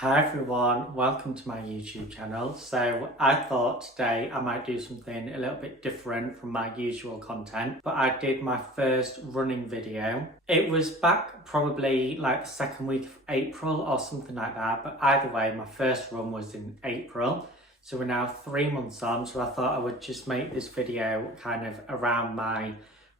Hi everyone, welcome to my YouTube channel. So I thought today I might do something a little bit different from my usual content, but I did my first running video. It was back probably like the second week of April or something like that, but either way my first run was in April. So we're now 3 months on, so I thought I would just make this video kind of around my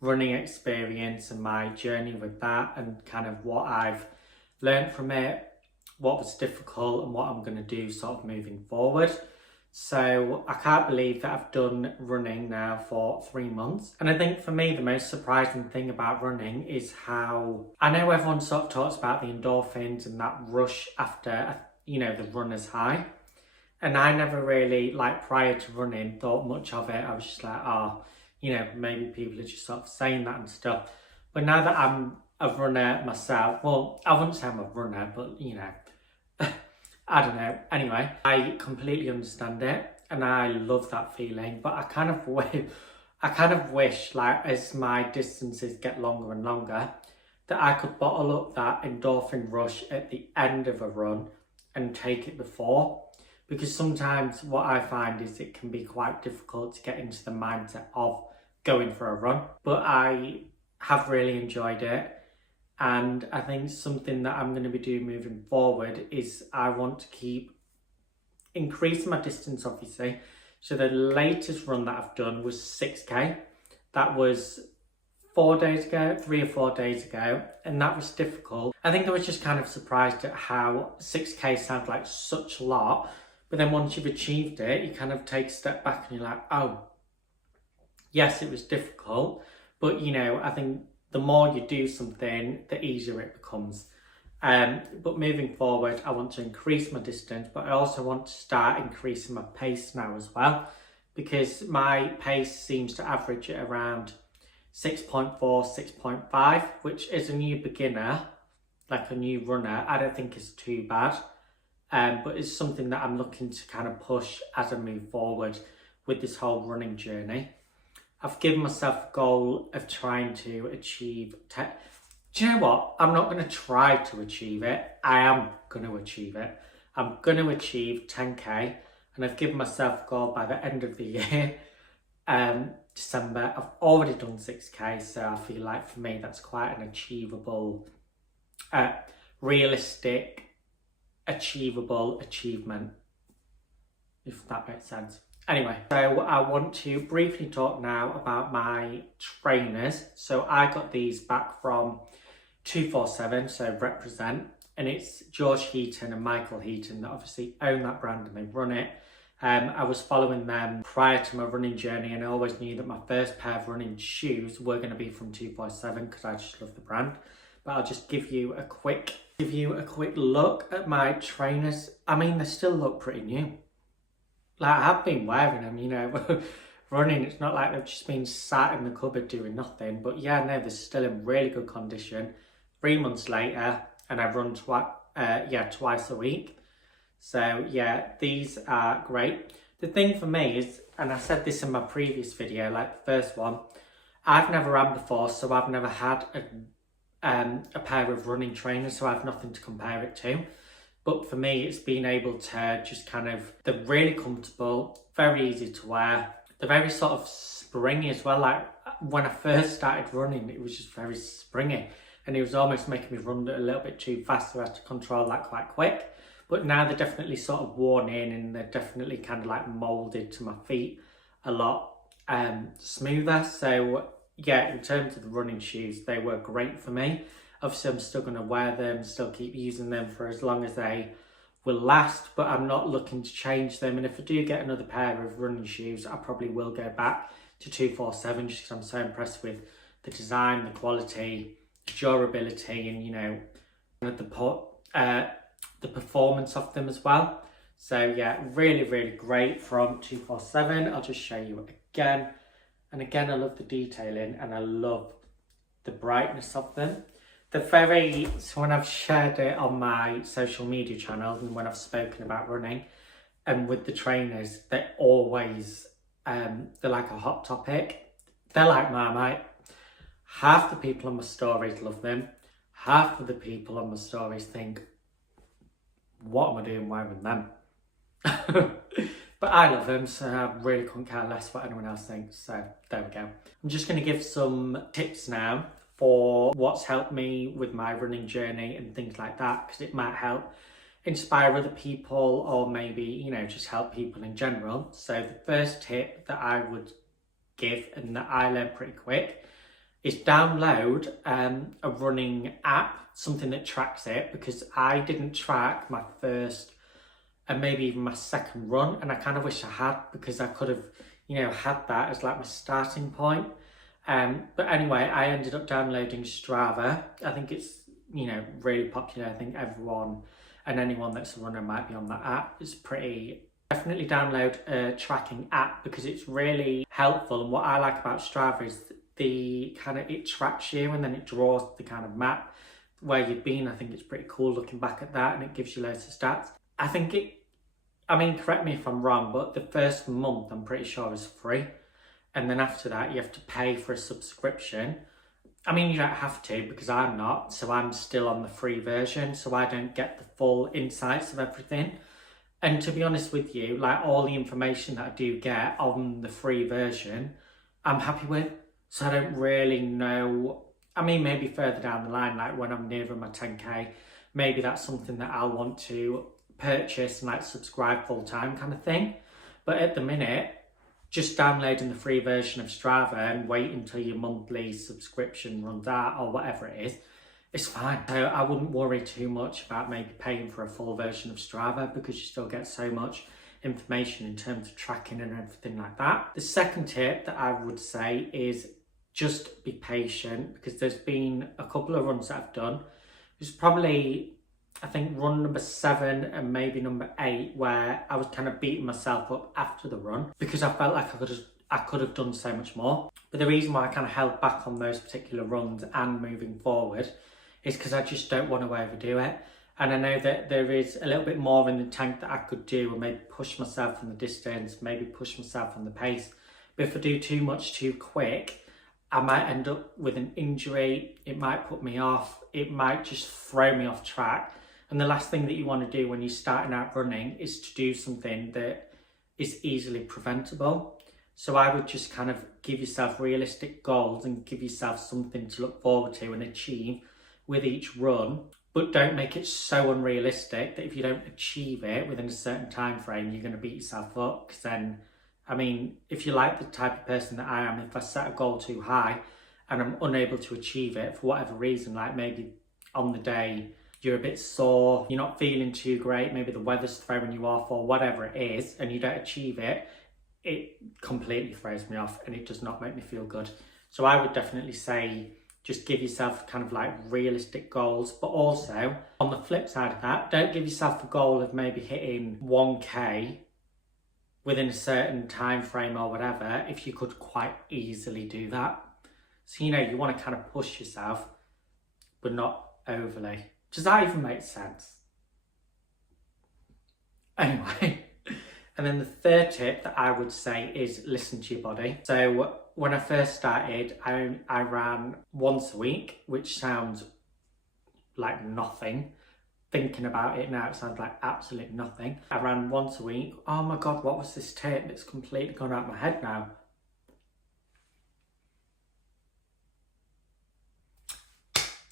running experience and my journey with that and kind of what I've learned from it, what was difficult and what I'm going to do sort of moving forward. So I can't believe that I've done running now for 3 months. And I think for me, the most surprising thing about running is how, I know everyone sort of talks about the endorphins and that rush after, the runner's high. And I never really, like prior to running, thought much of it. I was just like, maybe people are just sort of saying that and stuff. But now that I'm a runner myself, well, I wouldn't say I'm a runner, but I don't know. Anyway, I completely understand it and I love that feeling, but I kind of wish, like, as my distances get longer and longer, that I could bottle up that endorphin rush at the end of a run and take it before. Because sometimes what I find is it can be quite difficult to get into the mindset of going for a run. But I have really enjoyed it. And I think something that I'm going to be doing moving forward is I want to keep increasing my distance, obviously. So the latest run that I've done was 6K. That was 3 or 4 days ago, and that was difficult. I think I was just kind of surprised at how 6K sounds like such a lot, but then once you've achieved it, you kind of take a step back and you're like, oh, yes, it was difficult, but I think the more you do something, the easier it becomes. But moving forward, I want to increase my distance, but I also want to start increasing my pace now as well, because my pace seems to average at around 6.4, 6.5, which as a new beginner, like a new runner, I don't think is too bad. But it's something that I'm looking to kind of push as I move forward with this whole running journey. I've given myself a goal of trying to achieve... Do you know what? I'm not going to try to achieve it. I am going to achieve it. I'm going to achieve 10K. And I've given myself a goal by the end of the year, December. I've already done 6K. So I feel like for me, that's quite an achievable, realistic, achievable achievement. If that makes sense. Anyway, so I want to briefly talk now about my trainers. So I got these back from 247, so Represent, and it's George Heaton and Michael Heaton that obviously own that brand and they run it. I was following them prior to my running journey, and I always knew that my first pair of running shoes were going to be from 247 because I just love the brand. But I'll just give you a quick look at my trainers. I mean, they still look pretty new. Like, I have been wearing them, running. It's not like they've just been sat in the cupboard doing nothing. But yeah, no, they're still in really good condition. 3 months later, and I run twice a week. So yeah, these are great. The thing for me is, and I said this in my previous video, like the first one, I've never ran before, so I've never had a pair of running trainers, so I have nothing to compare it to. But for me, it's being able to just kind of, they're really comfortable, very easy to wear. They're very sort of springy as well. Like when I first started running, it was just very springy. And it was almost making me run a little bit too fast, so I had to control that quite quick. But now they're definitely sort of worn in and they're definitely kind of like molded to my feet a lot smoother. So yeah, in terms of the running shoes, they were great for me. Obviously, I'm still going to wear them, still keep using them for as long as they will last, but I'm not looking to change them. And if I do get another pair of running shoes, I probably will go back to 247 just because I'm so impressed with the design, the quality, the durability, and, the performance of them as well. So yeah, really, really great from 247. I'll just show you again. And again, I love the detailing and I love the brightness of them. So when I've shared it on my social media channels and when I've spoken about running and with the trainers, they're always, they're like a hot topic. They're like Marmite. Half the people on my stories love them. Half of the people on my stories think, what am I doing wearing them? But I love them, so I really couldn't care less what anyone else thinks. So there we go. I'm just going to give some tips now for what's helped me with my running journey and things like that, because it might help inspire other people, or maybe, you know, just help people in general. So the first tip that I would give, and that I learned pretty quick, is download a running app, something that tracks it, because I didn't track my first and maybe even my second run, and I kind of wish I had, because I could have, you know, had that as like my starting point. But anyway, I ended up downloading Strava. I think it's, you know, really popular. I think everyone and anyone that's a runner might be on that app. It's pretty, definitely download a tracking app, because it's really helpful. And what I like about Strava is the kind of, it tracks you and then it draws the kind of map where you've been. I think it's pretty cool looking back at that, and it gives you loads of stats. I think I mean, correct me if I'm wrong, but the first month I'm pretty sure is free. And then after that, you have to pay for a subscription. I mean, you don't have to, because I'm not, so I'm still on the free version, so I don't get the full insights of everything. And to be honest with you, like, all the information that I do get on the free version, I'm happy with. So I don't really know. I mean, maybe further down the line, like when I'm nearer my 10K, maybe that's something that I'll want to purchase and like subscribe full time kind of thing. But at the minute, just downloading the free version of Strava and wait until your monthly subscription runs out or whatever it is, it's fine. So I wouldn't worry too much about maybe paying for a full version of Strava, because you still get so much information in terms of tracking and everything like that. The second tip that I would say is just be patient, because there's been a couple of runs that I've done. There's probably, I think, run number 7 and maybe number 8 where I was kind of beating myself up after the run, because I felt like I could have done so much more. But the reason why I kind of held back on those particular runs and moving forward is because I just don't want to overdo it. And I know that there is a little bit more in the tank that I could do, and maybe push myself on the distance, maybe push myself on the pace. But if I do too much too quick, I might end up with an injury. It might put me off. It might just throw me off track. And the last thing that you want to do when you're starting out running is to do something that is easily preventable. So I would just kind of give yourself realistic goals and give yourself something to look forward to and achieve with each run. But don't make it so unrealistic that if you don't achieve it within a certain time frame, you're going to beat yourself up. Because then, I mean, if you're like the type of person that I am, if I set a goal too high and I'm unable to achieve it for whatever reason, like maybe on the day you're a bit sore, you're not feeling too great, maybe the weather's throwing you off or whatever it is, and you don't achieve it, it completely throws me off and it does not make me feel good. So I would definitely say just give yourself kind of like realistic goals, but also on the flip side of that, don't give yourself a goal of maybe hitting 1K within a certain time frame or whatever, if you could quite easily do that. So, you know, you want to kind of push yourself, but not overly. Does that even make sense? Anyway, and then the third tip that I would say is listen to your body. So when I first started, I ran once a week, which sounds like nothing. Thinking about it now, it sounds like absolute nothing. I ran once a week. Oh my God, what was this tip? It's completely gone out of my head now.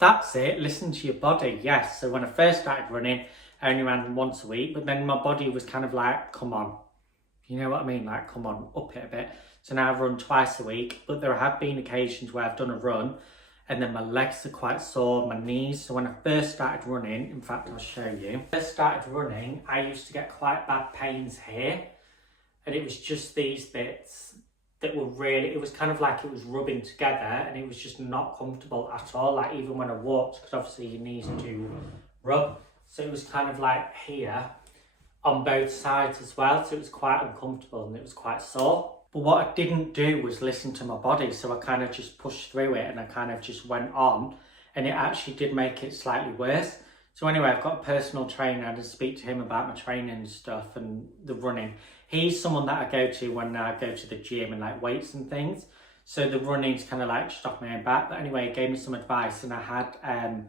That's it, listen to your body, yes. So when I first started running, I only ran once a week, but then my body was kind of like, come on. You know what I mean? Like, come on, up it a bit. So now I've run twice a week, but there have been occasions where I've done a run and then my legs are quite sore, my knees. So when I first started running, in fact, I'll show you. When I first started running, I used to get quite bad pains here. And it was just these bits that were really, it was kind of like it was rubbing together and it was just not comfortable at all. Like even when I walked, because obviously your knees do rub. So it was kind of like here on both sides as well. So it was quite uncomfortable and it was quite sore. But what I didn't do was listen to my body. So I kind of just pushed through it and I kind of just went on, and it actually did make it slightly worse. So anyway, I've got a personal trainer and I speak to him about my training and stuff and the running. He's someone that I go to when I go to the gym and like weights and things. So the running's kind of like just off my own back. But anyway, he gave me some advice and I had,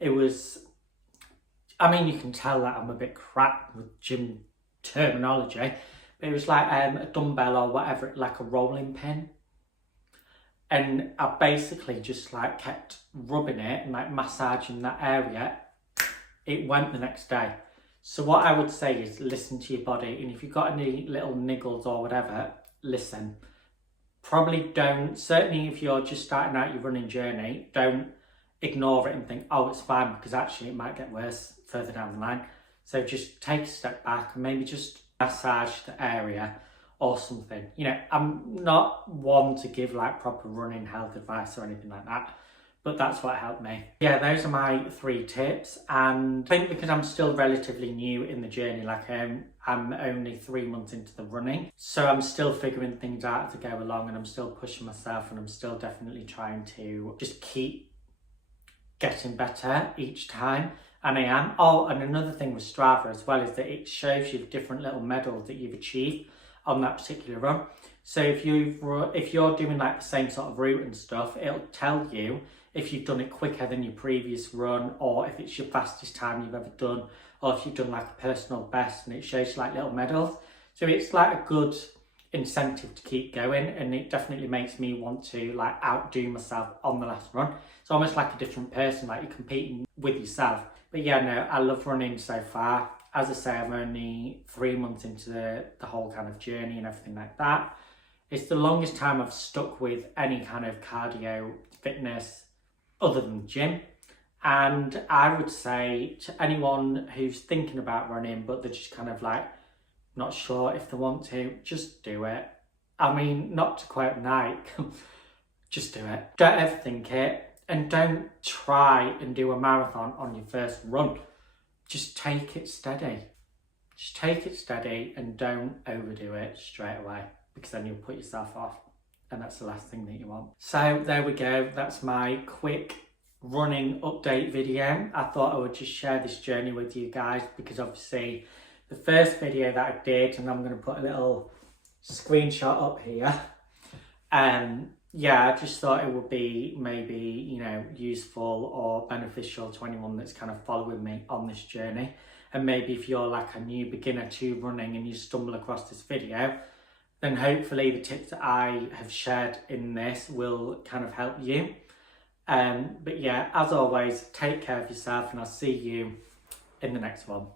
it was, I mean, you can tell that I'm a bit crap with gym terminology, but it was like a dumbbell or whatever, like a rolling pin. And I basically just like kept rubbing it and like massaging that area. It went the next day. So what I would say is listen to your body, and if you've got any little niggles or whatever, listen. Probably don't, certainly if you're just starting out your running journey, don't ignore it and think, oh, it's fine, because actually it might get worse further down the line. So just take a step back and maybe just massage the area or something. You know, I'm not one to give like proper running health advice or anything like that, but that's what helped me. Yeah, those are my 3 tips. And I think because I'm still relatively new in the journey, like I'm only 3 months into the running, so I'm still figuring things out as I go along, and I'm still pushing myself, and I'm still definitely trying to just keep getting better each time. And I am. Oh, and another thing with Strava as well is that it shows you different little medals that you've achieved on that particular run. So if you're doing like the same sort of route and stuff, it'll tell you if you've done it quicker than your previous run, or if it's your fastest time you've ever done, or if you've done like a personal best, and it shows you like little medals. So it's like a good incentive to keep going, and it definitely makes me want to like outdo myself on the last run. It's almost like a different person, like you're competing with yourself. But yeah, no, I love running so far. As I say, I'm only 3 months into the whole kind of journey and everything like that. It's the longest time I've stuck with any kind of cardio fitness other than gym. And I would say to anyone who's thinking about running, but they're just kind of like not sure if they want to, just do it. I mean, not to quote Nike, just do it. Don't overthink it, and don't try and do a marathon on your first run. Just take it steady. Just take it steady and don't overdo it straight away, because then you'll put yourself off, and that's the last thing that you want. So there we go. That's my quick running update video. I thought I would just share this journey with you guys, because obviously the first video that I did, and I'm going to put a little screenshot up here, yeah, I just thought it would be maybe, you know, useful or beneficial to anyone that's kind of following me on this journey. And maybe if you're like a new beginner to running and you stumble across this video, then hopefully the tips that I have shared in this will kind of help you. But yeah, as always, take care of yourself, and I'll see you in the next one.